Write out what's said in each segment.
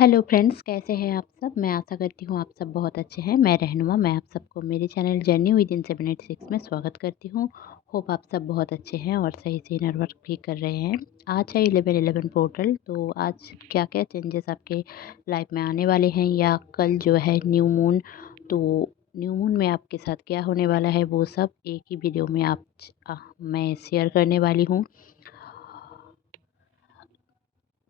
Hello friends, कैसे हैं आप सब। मैं आशा करती हूँ आप सब बहुत अच्छे हैं। मैं रहनुमा, मैं आप सबको मेरे चैनल जर्नी विद इन 786 में स्वागत करती हूँ। होप आप सब बहुत अच्छे हैं और सही से इनर वर्क भी कर रहे हैं। आज है 11/11 पोर्टल, तो आज क्या क्या चेंजेस आपके लाइफ में आने वाले हैं, या कल जो है न्यू मून, तो न्यू मून में आपके साथ क्या होने वाला है, वो सब एक ही वीडियो में मैं शेयर करने वाली हूँ।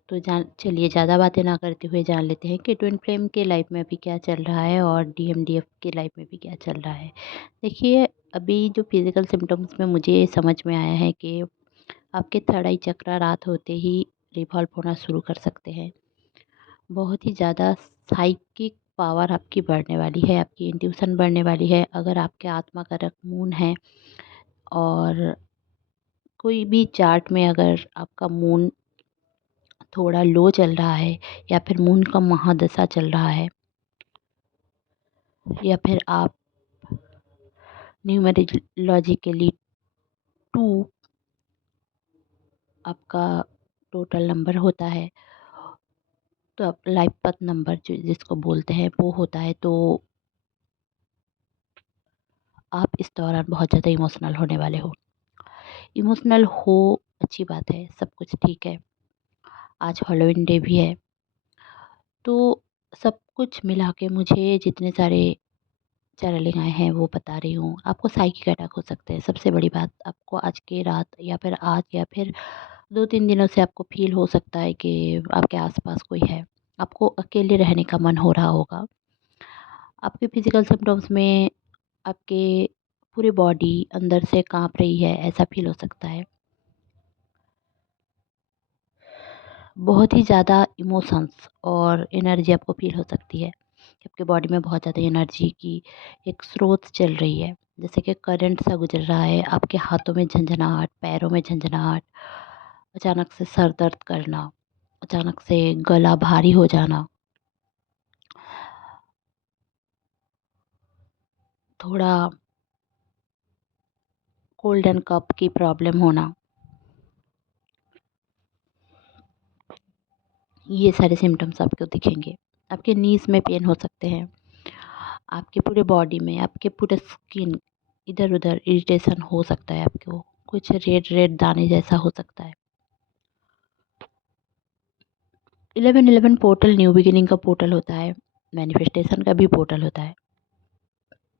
तो जान चलिए, ज़्यादा बातें ना करते हुए जान लेते हैं कि ट्विन फ्लेम के लाइफ में अभी क्या चल रहा है और डीएमडीएफ के लाइफ में भी क्या चल रहा है। देखिए, अभी जो फिज़िकल सिम्टम्स में मुझे समझ में आया है कि आपके थर्ड आई चक्रा रात होते ही रिवॉल्व होना शुरू कर सकते हैं। बहुत ही ज़्यादा साइकिक पावर आपकी बढ़ने वाली है, आपकी इंट्यूशन बढ़ने वाली है। अगर आपके आत्मा कारक मून है, और कोई भी चार्ट में अगर आपका मून थोड़ा लो चल रहा है, या फिर मून का महादशा चल रहा है, या फिर आप न्यूमेरोलॉजिकली 2 आपका टोटल नंबर होता है, तो आप लाइफ पथ नंबर जो जिसको बोलते हैं वो होता है, तो आप इस दौरान बहुत ज़्यादा इमोशनल होने वाले हो। इमोशनल हो, अच्छी बात है, सब कुछ ठीक है। आज हैलोवीन डे भी है, तो सब कुछ मिला के मुझे जितने सारे चैनलिंग आए हैं वो बता रही हूँ। आपको साइकिक अटैक हो सकते हैं। सबसे बड़ी बात, आपको आज के रात या फिर आज या फिर 2-3 दिनों से आपको फ़ील हो सकता है कि आपके आस-पास कोई है। आपको अकेले रहने का मन हो रहा होगा। आपके फिज़िकल सिम्पटम्स में आपके पूरी बॉडी अंदर से काँप रही है, ऐसा फ़ील हो सकता है। बहुत ही ज़्यादा इमोशंस और एनर्जी आपको फ़ील हो सकती है कि आपके बॉडी में बहुत ज़्यादा एनर्जी की एक स्रोत चल रही है। जैसे कि करंट सा गुज़र रहा है, आपके हाथों में झंझनाहट, पैरों में झंझनाहट, अचानक से सर दर्द करना, अचानक से गला भारी हो जाना, थोड़ा कोल्ड एंड कफ की प्रॉब्लम होना, ये सारे सिम्पटम्स आपको दिखेंगे। आपके नीज़ में पेन हो सकते हैं, आपके पूरे बॉडी में, आपके पूरे स्किन इधर-उधर इरिटेशन हो सकता है आपको, कुछ रेड-रेड दाने जैसा हो सकता है। 11/11 पोर्टल न्यू बिगिनिंग का पोर्टल होता है, मैनिफेस्टेशन का भी पोर्टल होता है।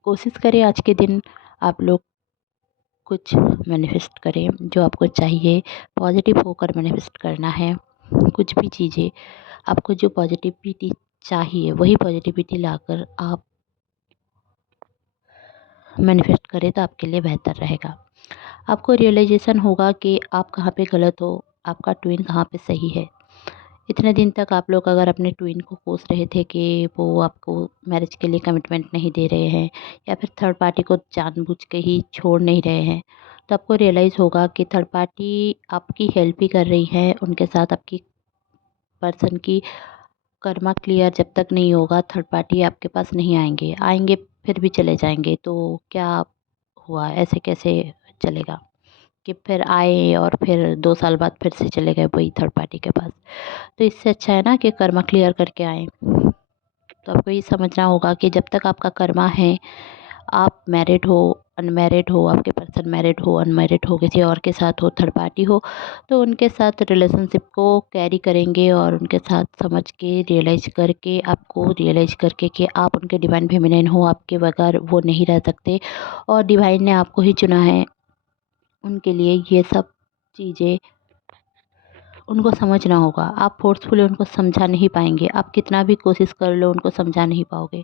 कोशिश करें आज के दिन आप लोग कुछ मैनिफेस्ट करें जो आपको चाहिए। पॉजिटिव होकर मैनिफेस्ट करना है। कुछ भी चीज़ें आपको जो पॉजिटिविटी चाहिए, वही पॉजिटिविटी लाकर आप मैनिफेस्ट करें तो आपके लिए बेहतर रहेगा। आपको रियलाइज़ेशन होगा कि आप कहाँ पे गलत हो, आपका ट्विन कहाँ पे सही है। इतने दिन तक आप लोग अगर अपने ट्विन को कोस रहे थे कि वो आपको मैरिज के लिए कमिटमेंट नहीं दे रहे हैं, या फिर थर्ड पार्टी को जानबूझ के ही छोड़ नहीं रहे हैं, तो आपको रियलाइज़ होगा कि थर्ड पार्टी आपकी हेल्प ही कर रही है। उनके साथ आपकी पर्सन की कर्मा क्लियर जब तक नहीं होगा, थर्ड पार्टी आपके पास नहीं आएँगे। आएँगे फिर भी चले जाएँगे, तो क्या हुआ? ऐसे कैसे चलेगा कि फिर आए और फिर 2 साल बाद फिर से चले गए वही थर्ड पार्टी के पास। तो इससे अच्छा है ना कि कर्मा क्लियर करके आएँ। तो आपको ये समझना होगा कि जब तक आपका कर्मा है, आप मैरिड हो, अनमैरिड हो, आपके पर्सन मैरिड हो, अनमैरिड हो, किसी और के साथ हो, थर्ड पार्टी हो, तो उनके साथ रिलेशनशिप को कैरी करेंगे, और उनके साथ समझ के रियलाइज़ करके, आपको रियलाइज़ करके कि आप उनके डिवाइन फेमिनिन हो, आपके बगैर वो नहीं रह सकते, और डिवाइन ने आपको ही चुना है उनके लिए। ये सब चीज़ें उनको समझना होगा। आप फ़ोर्सफुली उनको समझा नहीं पाएँगे। आप कितना भी कोशिश कर लो, उनको समझा नहीं पाओगे।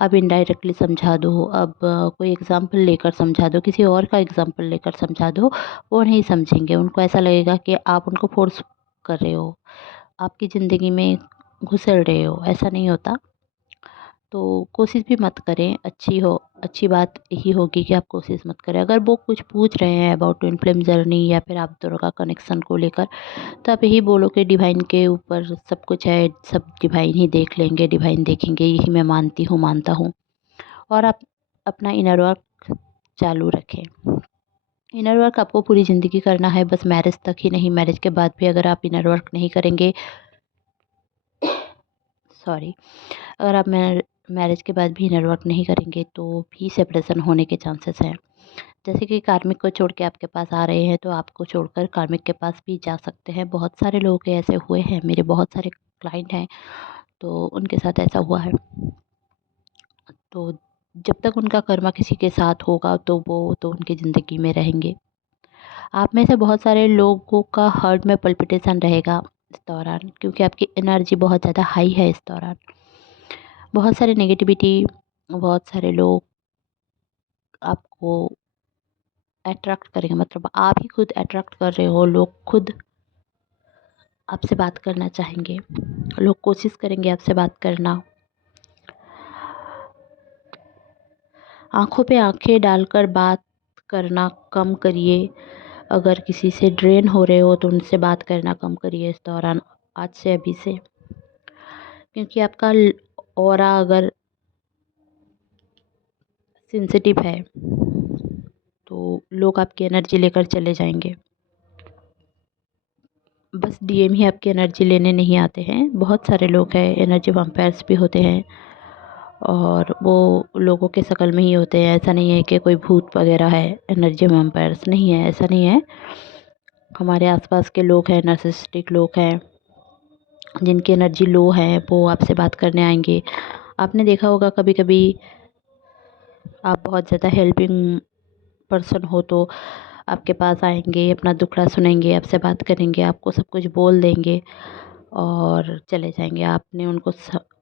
अब इनडायरेक्टली समझा दो, अब कोई एग्ज़ाम्पल लेकर समझा दो, किसी और का एग्ज़ाम्पल लेकर समझा दो, वो नहीं समझेंगे। उनको ऐसा लगेगा कि आप उनको फ़ोर्स कर रहे हो, आपकी ज़िंदगी में घुसल रहे हो। ऐसा नहीं होता। तो कोशिश भी मत करें। अच्छी बात यही होगी कि आप कोशिश मत करें। अगर वो कुछ पूछ रहे हैं अबाउट ट्विन फ्लेम जर्नी या फिर आप दोनों का कनेक्शन को लेकर, तो आप यही बोलो कि डिवाइन के ऊपर सब कुछ है, सब डिवाइन ही देख लेंगे, डिवाइन देखेंगे, यही मैं मानती हूँ, मानता हूँ। और आप अपना इनर वर्क चालू रखें। इनर वर्क आपको पूरी ज़िंदगी करना है, बस मैरिज तक ही नहीं, मैरिज के बाद भी अगर आप इनर वर्क नहीं करेंगे, सॉरी, अगर आप मैरिज के बाद भी इनर वर्क नहीं करेंगे तो भी सेपरेशन होने के चांसेस हैं। जैसे कि कार्मिक को छोड़ के आपके पास आ रहे हैं तो आपको छोड़कर कार्मिक के पास भी जा सकते हैं। बहुत सारे लोग के ऐसे हुए हैं, मेरे बहुत सारे क्लाइंट हैं, तो उनके साथ ऐसा हुआ है। तो जब तक उनका कर्मा किसी के साथ होगा तो वो तो उनकी ज़िंदगी में रहेंगे। आप में से बहुत सारे लोगों का हार्ट में पल्पिटेशन रहेगा इस दौरान, क्योंकि आपकी एनर्जी बहुत ज़्यादा हाई है इस दौरान। बहुत सारी नेगेटिविटी, बहुत सारे लोग आपको अट्रैक्ट करेंगे, मतलब आप ही खुद अट्रैक्ट कर रहे हो, लोग खुद आपसे बात करना चाहेंगे, लोग कोशिश करेंगे आपसे बात करना। आँखों पे आँखें डालकर बात करना कम करिए। अगर किसी से ड्रेन हो रहे हो तो उनसे बात करना कम करिए इस दौरान, आज से अभी से। क्योंकि आपका ऑरा अगर सेंसिटिव है तो लोग आपकी एनर्जी लेकर चले जाएंगे। बस डीएम ही आपकी एनर्जी लेने नहीं आते हैं, बहुत सारे लोग हैं एनर्जी वैम्पायर्स भी होते हैं, और वो लोगों के शक्ल में ही होते हैं। ऐसा नहीं है कि कोई भूत वगैरह है, एनर्जी वैम्पायर्स नहीं है, ऐसा नहीं है। हमारे आसपास के लोग हैं, नार्सिसिस्टिक लोग हैं, जिनकी एनर्जी लो है, वो आपसे बात करने आएंगे। आपने देखा होगा कभी कभी आप बहुत ज़्यादा हेल्पिंग पर्सन हो तो आपके पास आएंगे, अपना दुखड़ा सुनेंगे, आपसे बात करेंगे, आपको सब कुछ बोल देंगे और चले जाएंगे। आपने उनको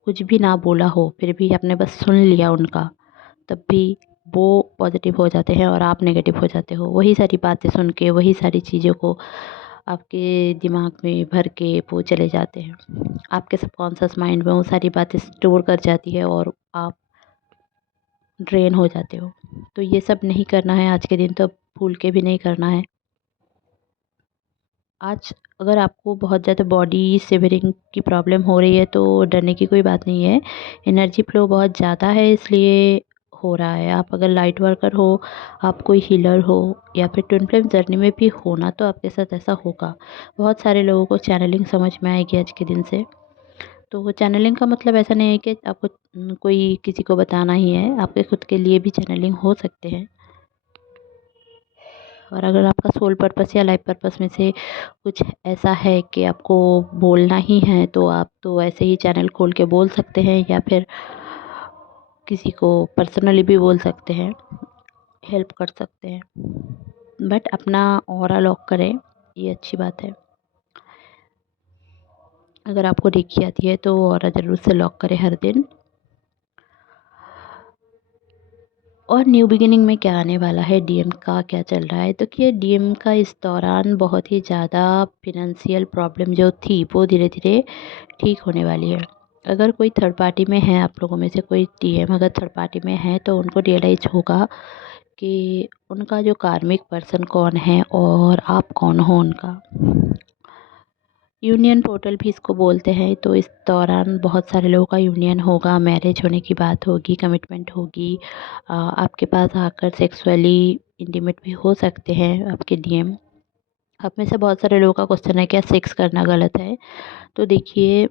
कुछ भी ना बोला हो, फिर भी आपने बस सुन लिया उनका, तब भी वो पॉजिटिव हो जाते हैं और आप नेगेटिव हो जाते हो। वही सारी बातें सुन के, वही सारी चीज़ों को आपके दिमाग में भर के वो चले जाते हैं। आपके सबकॉन्शियस माइंड में वो सारी बातें स्टोर कर जाती है और आप ड्रेन हो जाते हो। तो ये सब नहीं करना है आज के दिन, तो भूल के भी नहीं करना है। आज अगर आपको बहुत ज़्यादा बॉडी शिवरिंग की प्रॉब्लम हो रही है तो डरने की कोई बात नहीं है। एनर्जी फ्लो बहुत ज़्यादा है इसलिए हो रहा है। आप अगर लाइट वर्कर हो, आप कोई हीलर हो या फिर ट्विन फ्लेम जर्नी में भी हो ना, तो आपके साथ ऐसा होगा। बहुत सारे लोगों को चैनलिंग समझ में आएगी आज के दिन से। तो वो चैनलिंग का मतलब ऐसा नहीं है कि आपको कोई किसी को बताना ही है, आपके खुद के लिए भी चैनलिंग हो सकते हैं। और अगर आपका सोल पर्पस या लाइफ पर्पस में से कुछ ऐसा है कि आपको बोलना ही है, तो आप तो ऐसे ही चैनल खोल के बोल सकते हैं, या फिर किसी को पर्सनली भी बोल सकते हैं, हेल्प कर सकते हैं। बट अपना ऑरा लॉक करें, ये अच्छी बात है। अगर आपको रेकी आती है तो ऑरा ज़रूर से लॉक करें हर दिन। और न्यू बिगिनिंग में क्या आने वाला है, डीएम का क्या चल रहा है, तो कि डीएम का इस दौरान बहुत ही ज़्यादा फिनंशियल प्रॉब्लम जो थी वो धीरे धीरे ठीक होने वाली है। अगर कोई थर्ड पार्टी में है, आप लोगों में से कोई डीएम अगर थर्ड पार्टी में है, तो उनको रियलाइज़ होगा कि उनका जो कार्मिक पर्सन कौन है और आप कौन हो उनका। यूनियन पोर्टल भी इसको बोलते हैं। तो इस दौरान बहुत सारे लोगों का यूनियन होगा, मैरिज होने की बात होगी, कमिटमेंट होगी। आपके पास आकर सेक्सुअली इंटीमेट भी हो सकते हैं आपके डीएम। आप में से बहुत सारे लोगों का क्वेश्चन है क्या सेक्स करना गलत है? तो देखिए,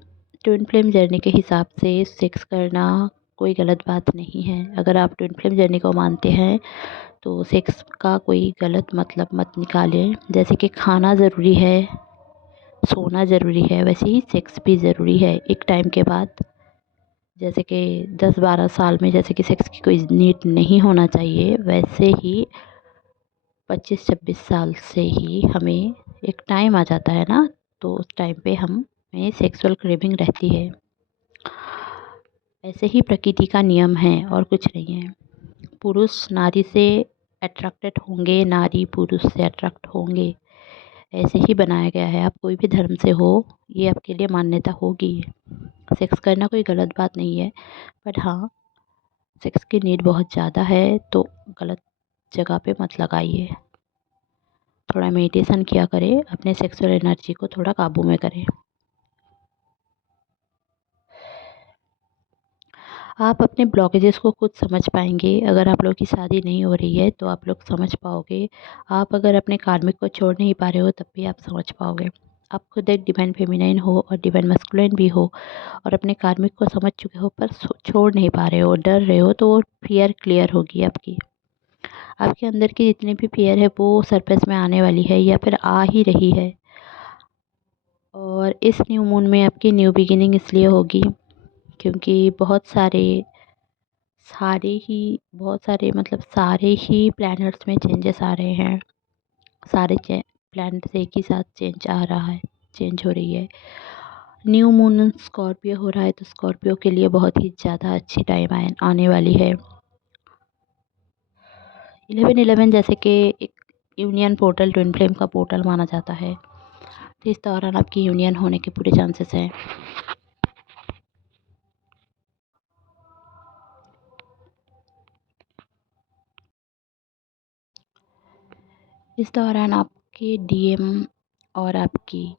ट्विन फ्लेम जर्नी के हिसाब से सेक्स करना कोई गलत बात नहीं है। अगर आप ट्विन फ्लेम जर्नी को मानते हैं तो सेक्स का कोई गलत मतलब मत निकालें। जैसे कि खाना ज़रूरी है, सोना ज़रूरी है, वैसे ही सेक्स भी ज़रूरी है एक टाइम के बाद। जैसे कि 10-12 साल में जैसे कि सेक्स की कोई नीड नहीं होना चाहिए, वैसे ही 25-26 साल से ही हमें एक टाइम आ जाता है ना, तो उस टाइम पे हमें सेक्सुअल क्रेविंग रहती है। ऐसे ही प्रकृति का नियम है और कुछ नहीं है। पुरुष नारी से अट्रैक्टेड होंगे, नारी पुरुष से अट्रैक्ट होंगे, ऐसे ही बनाया गया है। आप कोई भी धर्म से हो, ये आपके लिए मान्यता होगी। सेक्स करना कोई गलत बात नहीं है, बट हाँ, सेक्स की नीड बहुत ज़्यादा है तो गलत जगह पे मत लगाइए। थोड़ा मेडिटेशन किया करें, अपने सेक्सुअल एनर्जी को थोड़ा काबू में करें। आप अपने ब्लॉकेजेस को खुद समझ पाएंगे। अगर आप लोग की शादी नहीं हो रही है तो आप लोग समझ पाओगे। आप अगर अपने कार्मिक को छोड़ नहीं पा रहे हो तब भी आप समझ पाओगे। आप खुद एक डिवाइन फेमिनाइन हो और डिवाइन मस्कुलिन भी हो और अपने कार्मिक को समझ चुके हो, पर छोड़ नहीं पा रहे हो, डर रहे हो, तो वो फियर क्लियर होगी आपकी। आपके अंदर की जितनी भी फियर है वो सरफेस में आने वाली है या फिर आ ही रही है। और इस न्यू मून में आपकी न्यू बिगिनिंग इसलिए होगी क्योंकि सारे ही प्लैनेट्स में चेंजेस आ रहे हैं। सारे प्लैनेट्स एक ही साथ चेंज हो रही है। न्यू मून स्कॉर्पियो हो रहा है, तो स्कॉर्पियो के लिए बहुत ही ज़्यादा अच्छी टाइम आने वाली है। 11/11 जैसे कि एक यूनियन पोर्टल, ट्विन फ्लेम का पोर्टल माना जाता है, तो इस दौरान आपकी यूनियन होने के पूरे चांसेस हैं। इस दौरान आपके डीएम और आपकी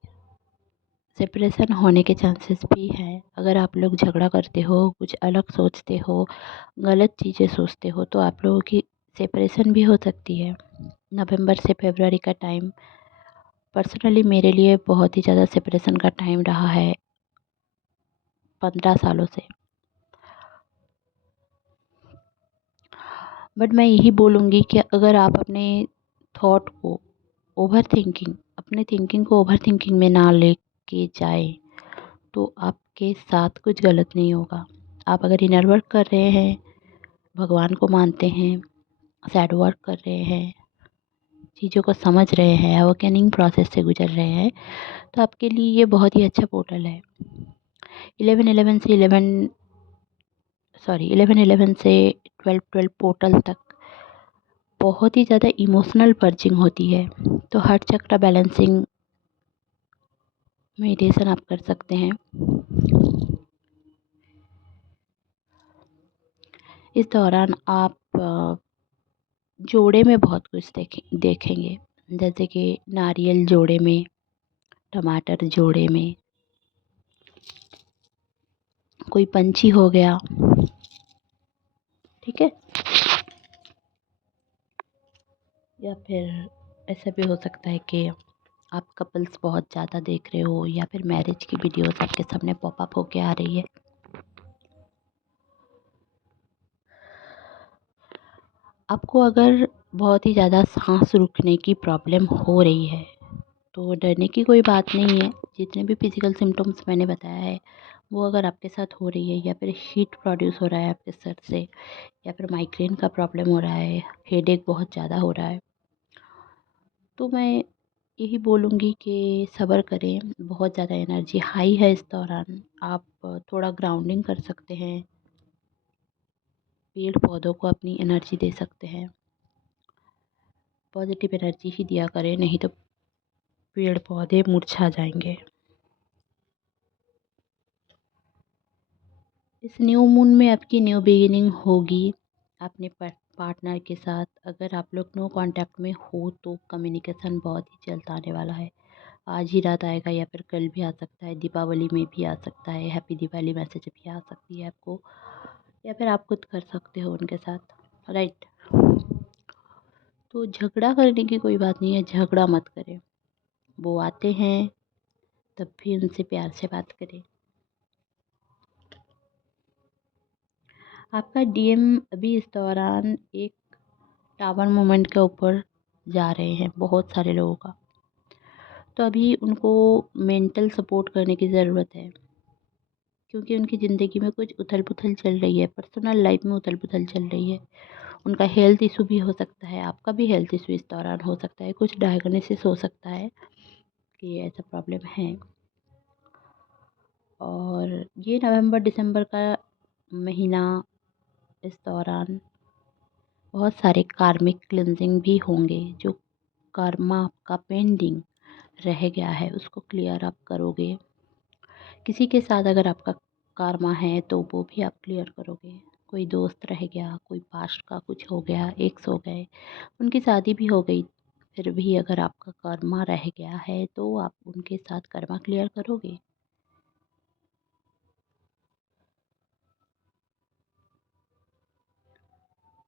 सेपरेशन होने के चांसेस भी हैं। अगर आप लोग झगड़ा करते हो, कुछ अलग सोचते हो, गलत चीज़ें सोचते हो, तो आप लोगों की सेपरेशन भी हो सकती है। नवंबर से फरवरी का टाइम पर्सनली मेरे लिए बहुत ही ज़्यादा सेपरेशन का टाइम रहा है 15 सालों से। बट मैं यही बोलूँगी कि अगर आप अपने थॉट को अपने थिंकिंग को ओवर थिंकिंग में ना लेके जाए, तो आपके साथ कुछ गलत नहीं होगा। आप अगर इनर वर्क कर रहे हैं, भगवान को मानते हैं, सैड वर्क कर रहे हैं, चीज़ों को समझ रहे हैं, अवेकनिंग प्रोसेस से गुजर रहे हैं, तो आपके लिए ये बहुत ही अच्छा पोर्टल है। 11/11 से 12/12 पोर्टल तक बहुत ही ज़्यादा इमोशनल पर्जिंग होती है। तो हार्ट चक्र बैलेंसिंग मेडिटेशन आप कर सकते हैं। इस दौरान आप जोड़े में बहुत कुछ देखेंगे, जैसे कि नारियल जोड़े में, टमाटर जोड़े में, कोई पंछी हो गया, ठीक है। या फिर ऐसा भी हो सकता है कि आप कपल्स बहुत ज़्यादा देख रहे हो, या फिर मैरिज की वीडियोस आपके सामने पॉपअप होके आ रही है। आपको अगर बहुत ही ज़्यादा सांस रुकने की प्रॉब्लम हो रही है, तो डरने की कोई बात नहीं है। जितने भी फिज़िकल सिम्टम्स मैंने बताया है, वो अगर आपके साथ हो रही है, या फिर हीट प्रोड्यूस हो रहा है आपके सर से, या फिर माइग्रेन का प्रॉब्लम हो रहा है, हेडेक बहुत ज़्यादा हो रहा है, तो मैं यही बोलूँगी कि सब्र करें। बहुत ज़्यादा एनर्जी हाई है इस दौरान। आप थोड़ा ग्राउंडिंग कर सकते हैं, पेड़ पौधों को अपनी एनर्जी दे सकते हैं। पॉजिटिव एनर्जी ही दिया करें, नहीं तो पेड़ पौधे मुरझा जाएंगे। इस न्यू मून में आपकी न्यू बिगिनिंग होगी अपने पार्टनर के साथ। अगर आप लोग नो कांटेक्ट में हो, तो कम्युनिकेशन बहुत ही जल्द आने वाला है। आज ही रात आएगा, या फिर कल भी आ सकता है, दीपावली में भी आ सकता है, हैप्पी दिवाली मैसेज भी आ सकती है आपको, या फिर आप खुद कर सकते हो उनके साथ, राइट। तो झगड़ा करने की कोई बात नहीं है, झगड़ा मत करें। वो आते हैं तब भी उनसे प्यार से बात करें। आपका डीएम अभी इस दौरान एक टावर मोमेंट के ऊपर जा रहे हैं बहुत सारे लोगों का, तो अभी उनको मेंटल सपोर्ट करने की ज़रूरत है, क्योंकि उनकी ज़िंदगी में कुछ उथल पुथल चल रही है, पर्सनल लाइफ में उथल पुथल चल रही है। उनका हेल्थ इशू भी हो सकता है, आपका भी हेल्थ इशू इस दौरान हो सकता है, कुछ डायग्नोसिस हो सकता है कि ऐसा प्रॉब्लम है। और ये नवंबर दिसंबर का महीना, इस दौरान बहुत सारे कार्मिक क्लिनजिंग भी होंगे। जो कर्मा आपका पेंडिंग रह गया है, उसको क्लियर आप करोगे। किसी के साथ अगर आपका कर्मा है, तो वो भी आप क्लियर करोगे। कोई दोस्त रह गया, कोई पास्ट का कुछ हो गया, एक्स हो गए, उनकी शादी भी हो गई, फिर भी अगर आपका कर्मा रह गया है, तो आप उनके साथ कर्मा क्लियर करोगे।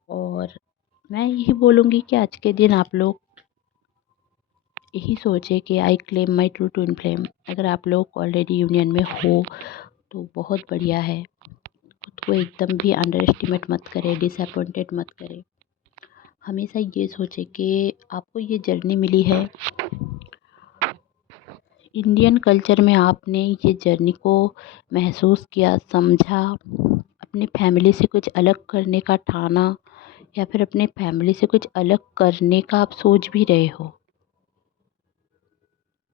और मैं यही बोलूँगी कि आज के दिन आप लोग यही सोच है कि I claim my true twin flame. अगर आप लोग ऑलरेडी यूनियन में हो तो बहुत बढ़िया है। खुद को एकदम भी अंडर एस्टिमेट मत करें, डिसअपॉइंटेड मत करें। हमेशा ये सोचें कि आपको ये जर्नी मिली है, इंडियन कल्चर में आपने ये जर्नी को महसूस किया, समझा, अपनी फैमिली से कुछ अलग करने का ठाना, या फिर अपने फैमिली से कुछ अलग करने का आप सोच भी रहे हो,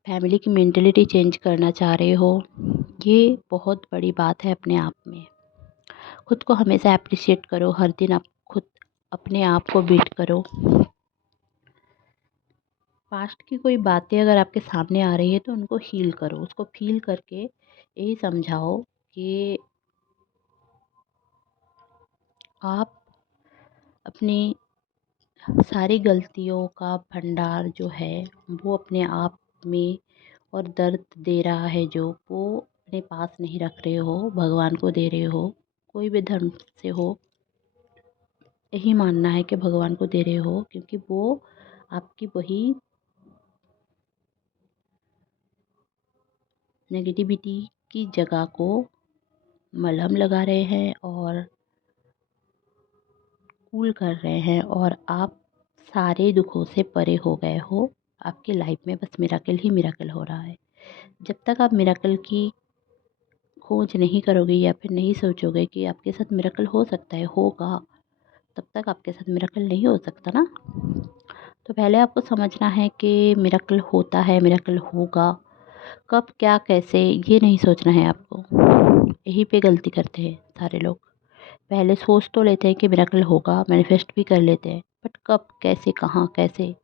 फैमिली की मेंटलिटी चेंज करना चाह रहे हो, ये बहुत बड़ी बात है अपने आप में। खुद को हमेशा अप्रिशिएट करो, हर दिन आप खुद अपने आप को बीट करो। पास्ट की कोई बातें अगर आपके सामने आ रही है तो उनको हील करो, उसको फील करके यही समझाओ कि आप अपनी सारी गलतियों का भंडार जो है वो अपने आप में, और दर्द दे रहा है जो, वो अपने पास नहीं रख रहे हो, भगवान को दे रहे हो। कोई भी धर्म से हो, यही मानना है कि भगवान को दे रहे हो, क्योंकि वो आपकी वही नेगेटिविटी की जगह को मलहम लगा रहे हैं और कूल कर रहे हैं, और आप सारे दुखों से परे हो गए हो। आपकी लाइफ में बस मिराकल ही मिराकल हो रहा है। जब तक आप मिराकल की खोज नहीं करोगे या फिर नहीं सोचोगे कि आपके साथ मिराकल हो सकता है, होगा, तब तक आपके साथ मिराकल नहीं हो सकता ना। तो पहले आपको समझना है कि मिराकल होता है, मिराकल होगा, कब, क्या, कैसे, ये नहीं सोचना है आपको। यहीं पे गलती करते हैं सारे लोग। पहले सोच तो लेते हैं कि मिरेकल होगा, मैनिफेस्ट भी कर लेते हैं, बट कब, कैसे, कहाँ, कैसे,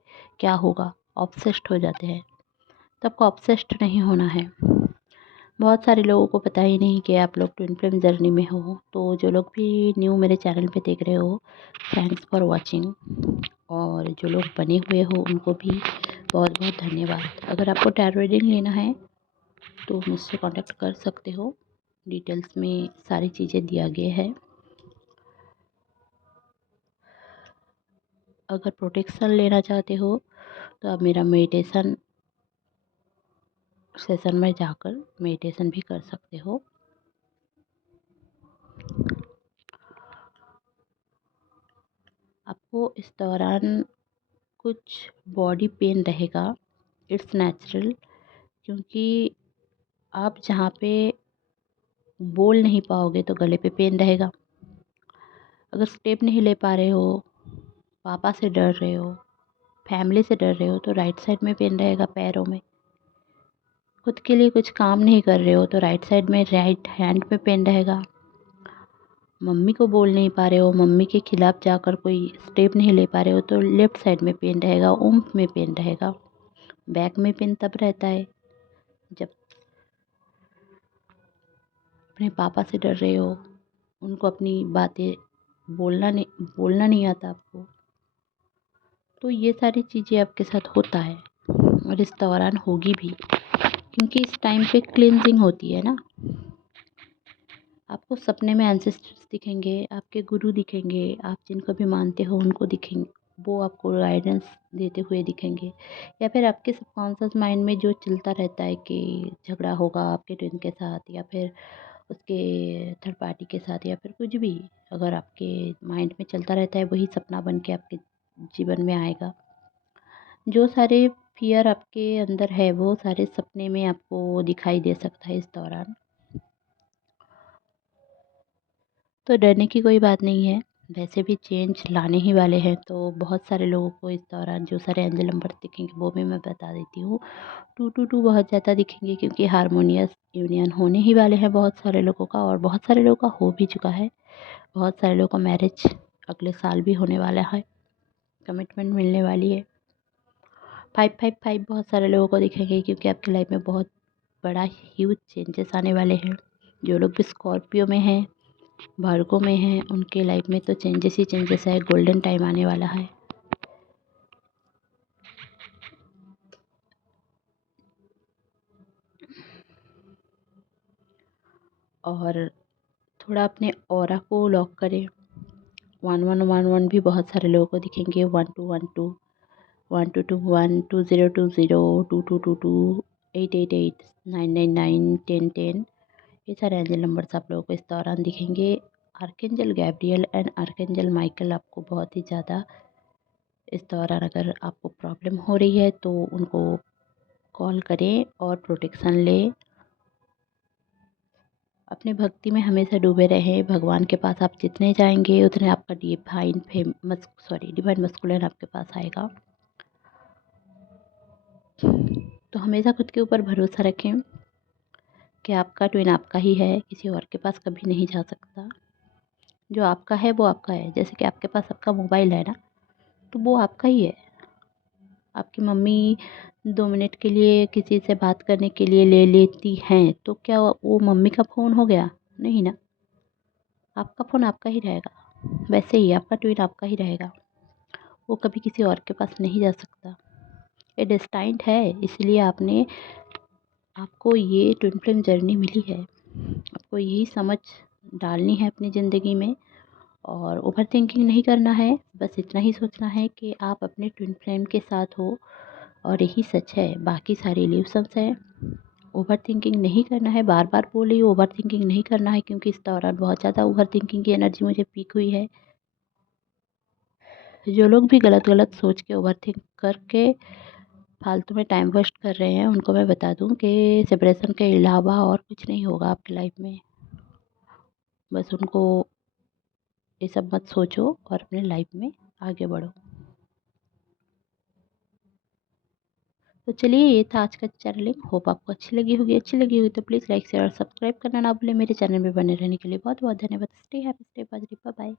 क्या होगा, ऑब्सेस्ड हो जाते हैं। तो आपको ऑब्सेस्ड नहीं होना है। बहुत सारे लोगों को पता ही नहीं कि आप लोग ट्विन फ्लेम जर्नी में हो। तो जो लोग भी न्यू मेरे चैनल पे देख रहे हो, थैंक्स फॉर वाचिंग। और जो लोग बने हुए हो उनको भी बहुत बहुत धन्यवाद। अगर आपको टैरो रीडिंग लेना है तो मुझसे कांटेक्ट कर सकते हो। डिटेल्स में सारी चीज़ें दिया गया है। अगर प्रोटेक्शन लेना चाहते हो तो आप मेरा मेडिटेशन सेशन में जाकर मेडिटेशन भी कर सकते हो। आपको इस दौरान कुछ बॉडी पेन रहेगा, इट्स नेचुरल, क्योंकि आप जहाँ पे बोल नहीं पाओगे तो गले पे पेन रहेगा। अगर स्टेप नहीं ले पा रहे हो, पापा से डर रहे हो, फैमिली से डर रहे हो, तो राइट साइड में पेन रहेगा, पैरों में। खुद के लिए कुछ काम नहीं कर रहे हो तो राइट साइड में, राइट हैंड में पेन रहेगा। मम्मी को बोल नहीं पा रहे हो, मम्मी के खिलाफ जाकर कोई स्टेप नहीं ले पा रहे हो तो लेफ़्ट साइड में पेन रहेगा, ओम्फ में पेन रहेगा। बैक में पेन तब रहता है जब अपने पापा से डर रहे हो, उनको अपनी बातें बोलना नहीं आता आपको। तो ये सारी चीज़ें आपके साथ होता है और इस दौरान होगी भी, क्योंकि इस टाइम पे क्लींजिंग होती है ना। आपको सपने में एंसेस्टर्स दिखेंगे, आपके गुरु दिखेंगे, आप जिनको भी मानते हो उनको दिखेंगे, वो आपको गाइडेंस देते हुए दिखेंगे। या फिर आपके सबकॉन्शियस माइंड में जो चलता रहता है कि झगड़ा होगा आपके ट्विन के साथ, या फिर उसके थर्ड पार्टी के साथ, या फिर कुछ भी अगर आपके माइंड में चलता रहता है, वही सपना बन के आपके जीवन में आएगा। जो सारे फियर आपके अंदर है वो सारे सपने में आपको दिखाई दे सकता है इस दौरान। तो डरने की कोई बात नहीं है, वैसे भी चेंज लाने ही वाले हैं। तो बहुत सारे लोगों को इस दौरान जो सारे एंजल नंबर दिखेंगे वो भी मैं बता देती हूँ। 222 बहुत ज़्यादा दिखेंगे, क्योंकि हारमोनियस यूनियन होने ही वाले हैं बहुत सारे लोगों का, और बहुत सारे लोगों का हो भी चुका है। बहुत सारे लोगों का मैरिज अगले साल भी होने वाला है, कमिटमेंट मिलने वाली है। 555 बहुत सारे लोगों को दिखेंगे, क्योंकि आपकी लाइफ में बहुत बड़ा ह्यूज चेंजेस आने वाले हैं। जो लोग भी स्कॉर्पियो में हैं, भार्गव में हैं, उनके लाइफ में तो चेंजेस ही चेंजेस है। गोल्डन टाइम आने वाला है। और थोड़ा अपने ऑरा को लॉक करें। 1111 भी बहुत सारे लोगों को दिखेंगे, 1212, 1221 2020 2222 8888 999 1010। ये सारे एंजल नंबर्स आप लोगों को इस दौरान दिखेंगे। Archangel Gabriel and archangel Michael आपको बहुत ही ज़्यादा इस दौरान, अगर आपको प्रॉब्लम हो रही है तो उनको कॉल करें और प्रोटेक्शन लें। अपने भक्ति में हमेशा डूबे रहें। भगवान के पास आप जितने जाएंगे उतने आपका डिवाइन मस्कुलिन आपके पास आएगा। तो हमेशा खुद के ऊपर भरोसा रखें कि आपका ट्विन आपका ही है, किसी और के पास कभी नहीं जा सकता। जो आपका है वो आपका है। जैसे कि आपके पास आपका मोबाइल है ना, तो वो आपका ही है। आपकी मम्मी 2 मिनट के लिए किसी से बात करने के लिए ले लेती हैं, तो क्या वो मम्मी का फ़ोन हो गया? नहीं ना। आपका फ़ोन आपका ही रहेगा। वैसे ही आपका ट्विन आपका ही रहेगा। वो कभी किसी और के पास नहीं जा सकता। ये डेस्टाइन्ड है, इसलिए आपको ये ट्विन फ्लेम जर्नी मिली है। आपको यही समझ डालनी है अपनी ज़िंदगी में और ओवर थिंकिंग नहीं करना है। बस इतना ही सोचना है कि आप अपने ट्विन फ्लेम के साथ हो और यही सच है। बाकी सारे इल्यूशंस हैं। ओवर थिंकिंग नहीं करना है। बार बार बोल रही हूँ, ओवर थिंकिंग नहीं करना है, क्योंकि इस दौरान बहुत ज़्यादा ओवर थिंकिंग की एनर्जी मुझे पीक हुई है। जो लोग भी गलत गलत सोच के ओवर थिंक करके फालतू में टाइम वेस्ट कर रहे हैं, उनको मैं बता दूं कि सेपरेशन के अलावा और कुछ नहीं होगा आपकी लाइफ में। बस उनको ये सब मत सोचो और अपने लाइफ में आगे बढ़ो। तो चलिए, ये था आज का चैनलिंग। होप आपको अच्छी लगी होगी तो प्लीज़ लाइक शेयर और सब्सक्राइब करना ना भूलें। मेरे चैनल में बने रहने के लिए बहुत बहुत धन्यवाद। Stay happy, stay positive, bye bye.